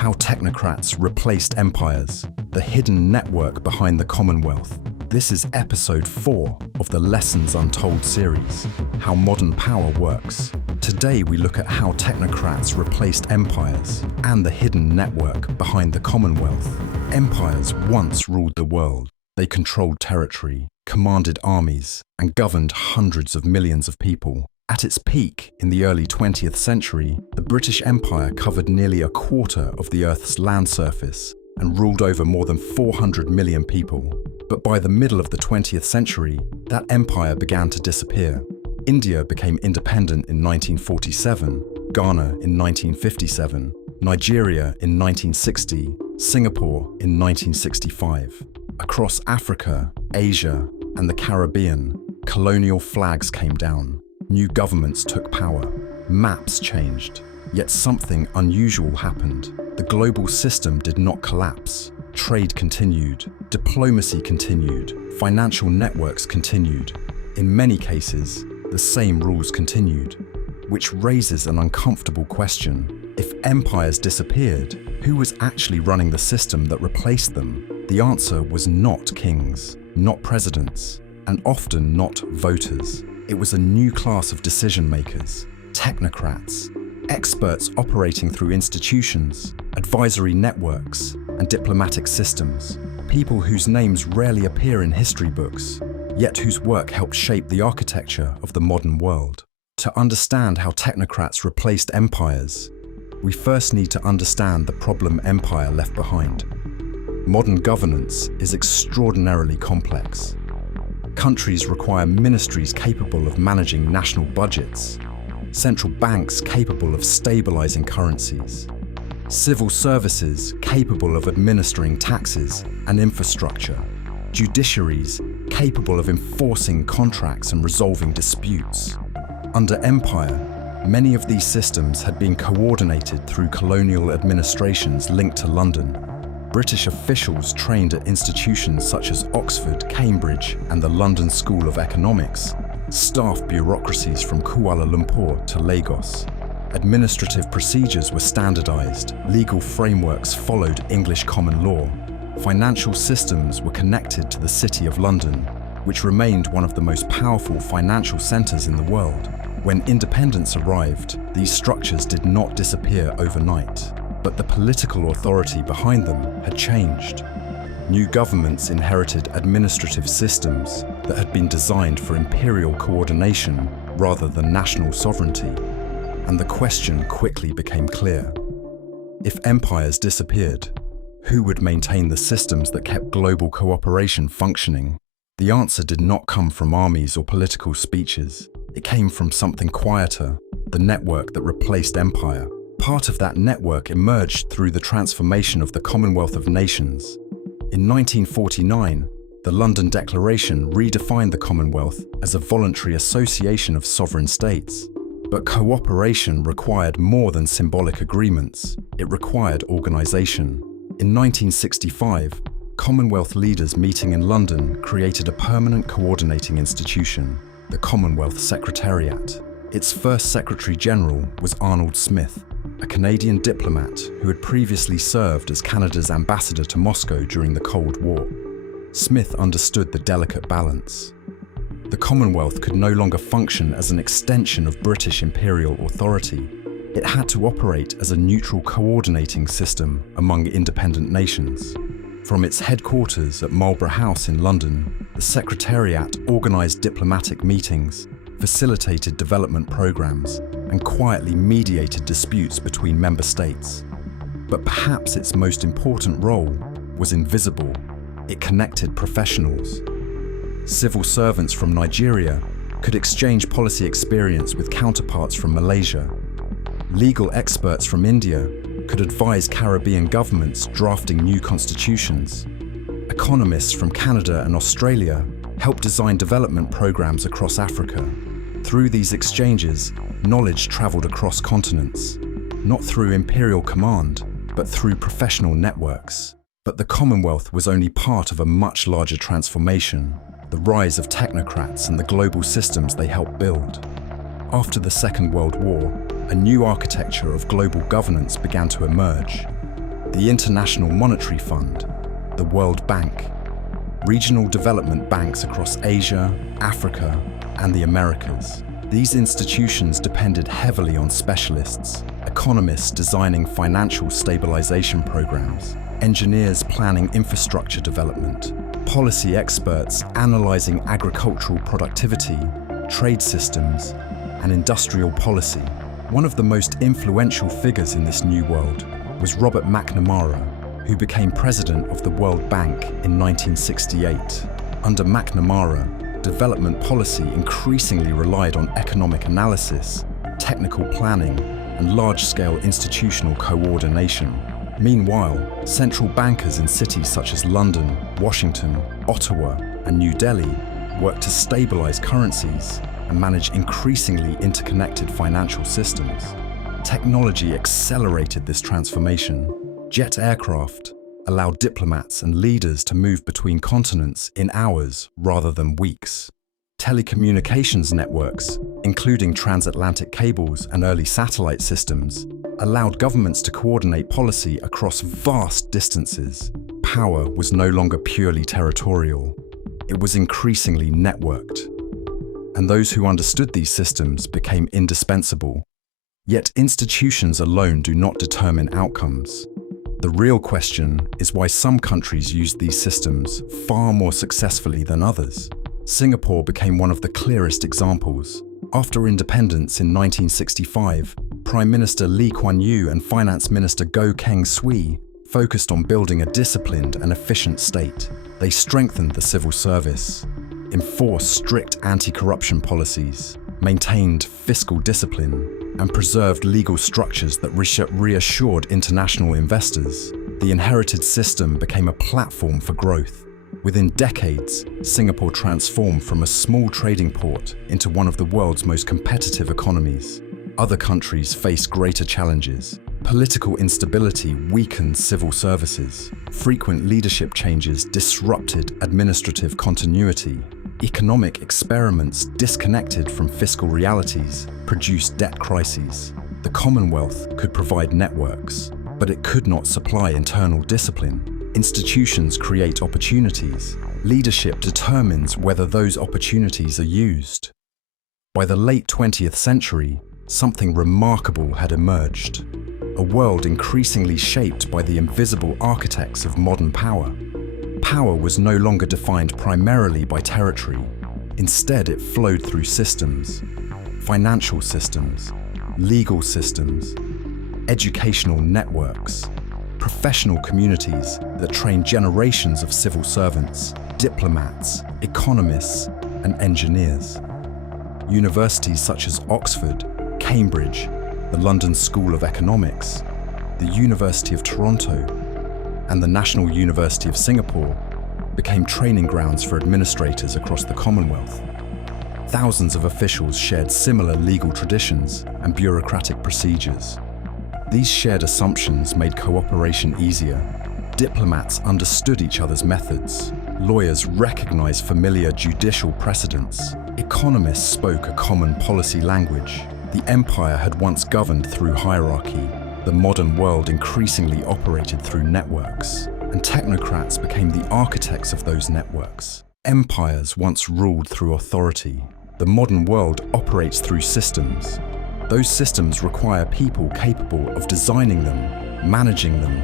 How technocrats replaced empires, the hidden network behind the Commonwealth. This is episode 4 of the Lessons Untold series, How Modern Power Works. Today we look at how technocrats replaced empires and the hidden network behind the Commonwealth. Empires once ruled the world. They controlled territory, commanded armies, and governed hundreds of millions of people. At its peak in the early 20th century, the British Empire covered nearly a quarter of the Earth's land surface and ruled over more than 400 million people. But by the middle of the 20th century, that empire began to disappear. India became independent in 1947, Ghana in 1957, Nigeria in 1960, Singapore in 1965. Across Africa, Asia, and the Caribbean, colonial flags came down. New governments took power. Maps changed. Yet something unusual happened. The global system did not collapse. Trade continued. Diplomacy continued. Financial networks continued. In many cases, the same rules continued. Which raises an uncomfortable question. If empires disappeared, who was actually running the system that replaced them? The answer was not kings, not presidents, and often not voters. It was a new class of decision-makers, technocrats, experts operating through institutions, advisory networks, and diplomatic systems, people whose names rarely appear in history books, yet whose work helped shape the architecture of the modern world. To understand how technocrats replaced empires, we first need to understand the problem empire left behind. Modern governance is extraordinarily complex. Countries require ministries capable of managing national budgets, central banks capable of stabilizing currencies, civil services capable of administering taxes and infrastructure, judiciaries capable of enforcing contracts and resolving disputes. Under empire, many of these systems had been coordinated through colonial administrations linked to London. British officials trained at institutions such as Oxford, Cambridge, and the London School of Economics staffed bureaucracies from Kuala Lumpur to Lagos. Administrative procedures were standardized, legal frameworks followed English common law. Financial systems were connected to the City of London, which remained one of the most powerful financial centers in the world. When independence arrived, these structures did not disappear overnight. But the political authority behind them had changed. New governments inherited administrative systems that had been designed for imperial coordination rather than national sovereignty. And the question quickly became clear. If empires disappeared, who would maintain the systems that kept global cooperation functioning? The answer did not come from armies or political speeches. It came from something quieter, the network that replaced empire. Part of that network emerged through the transformation of the Commonwealth of Nations. In 1949, the London Declaration redefined the Commonwealth as a voluntary association of sovereign states. But cooperation required more than symbolic agreements. It required organisation. In 1965, Commonwealth leaders meeting in London created a permanent coordinating institution, the Commonwealth Secretariat. Its first Secretary General was Arnold Smith, a Canadian diplomat who had previously served as Canada's ambassador to Moscow during the Cold War. Smith understood the delicate balance. The Commonwealth could no longer function as an extension of British imperial authority. It had to operate as a neutral coordinating system among independent nations. From its headquarters at Marlborough House in London, the Secretariat organised diplomatic meetings, facilitated development programs, and quietly mediated disputes between member states. But perhaps its most important role was invisible. It connected professionals. Civil servants from Nigeria could exchange policy experience with counterparts from Malaysia. Legal experts from India could advise Caribbean governments drafting new constitutions. Economists from Canada and Australia helped design development programs across Africa. Through these exchanges, knowledge travelled across continents, not through imperial command, but through professional networks. But the Commonwealth was only part of a much larger transformation, the rise of technocrats and the global systems they helped build. After the Second World War, a new architecture of global governance began to emerge. the International Monetary Fund, the World Bank, regional development banks across Asia, Africa, and the Americas. These institutions depended heavily on specialists, economists designing financial stabilization programs, engineers planning infrastructure development, policy experts analyzing agricultural productivity, trade systems, and industrial policy. One of the most influential figures in this new world was Robert McNamara, who became president of the World Bank in 1968. Under McNamara, development policy increasingly relied on economic analysis, technical planning, and large-scale institutional coordination. Meanwhile, central bankers in cities such as London, Washington, Ottawa, and New Delhi worked to stabilize currencies and manage increasingly interconnected financial systems. Technology accelerated this transformation. Jet aircraft allowed diplomats and leaders to move between continents in hours rather than weeks. Telecommunications networks, including transatlantic cables and early satellite systems, allowed governments to coordinate policy across vast distances. Power was no longer purely territorial. It was increasingly networked. And those who understood these systems became indispensable. Yet institutions alone do not determine outcomes. The real question is why some countries used these systems far more successfully than others. Singapore became one of the clearest examples. After independence in 1965, Prime Minister Lee Kuan Yew and Finance Minister Goh Keng Swee focused on building a disciplined and efficient state. They strengthened the civil service, enforced strict anti-corruption policies, maintained fiscal discipline, and preserved legal structures that reassured international investors. The inherited system became a platform for growth. Within decades, Singapore transformed from a small trading port into one of the world's most competitive economies. Other countries faced greater challenges. Political instability weakened civil services. Frequent leadership changes disrupted administrative continuity. Economic experiments disconnected from fiscal realities produced debt crises. The Commonwealth could provide networks, but it could not supply internal discipline. Institutions create opportunities. Leadership determines whether those opportunities are used. By the late 20th century, something remarkable had emerged. A world increasingly shaped by the invisible architects of modern power. Power was no longer defined primarily by territory. Instead, it flowed through systems, financial systems, legal systems, educational networks, professional communities that train generations of civil servants, diplomats, economists, and engineers. Universities such as Oxford, Cambridge, the London School of Economics, the University of Toronto, and the National University of Singapore became training grounds for administrators across the Commonwealth. Thousands of officials shared similar legal traditions and bureaucratic procedures. These shared assumptions made cooperation easier. Diplomats understood each other's methods. Lawyers recognized familiar judicial precedents. Economists spoke a common policy language. The empire had once governed through hierarchy. The modern world increasingly operated through networks, and technocrats became the architects of those networks. Empires once ruled through authority. The modern world operates through systems. Those systems require people capable of designing them, managing them,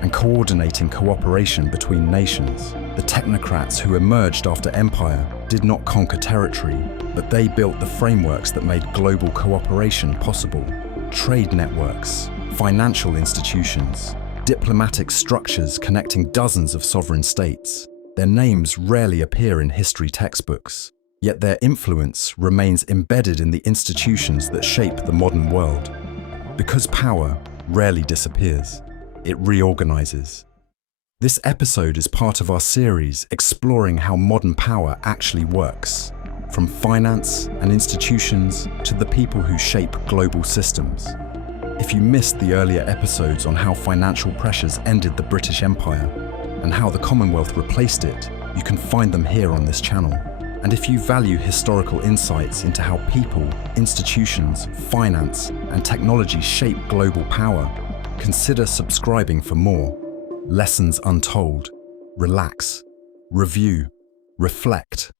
and coordinating cooperation between nations. The technocrats who emerged after empire did not conquer territory, but they built the frameworks that made global cooperation possible. Trade networks, financial institutions, diplomatic structures connecting dozens of sovereign states. Their names rarely appear in history textbooks, yet their influence remains embedded in the institutions that shape the modern world. Because power rarely disappears, it reorganizes. This episode is part of our series exploring how modern power actually works, from finance and institutions to the people who shape global systems. If you missed the earlier episodes on how financial pressures ended the British Empire and how the Commonwealth replaced it, you can find them here on this channel. And if you value historical insights into how people, institutions, finance, and technology shape global power, Consider subscribing for more. Lessons Untold. Relax. Review. Reflect.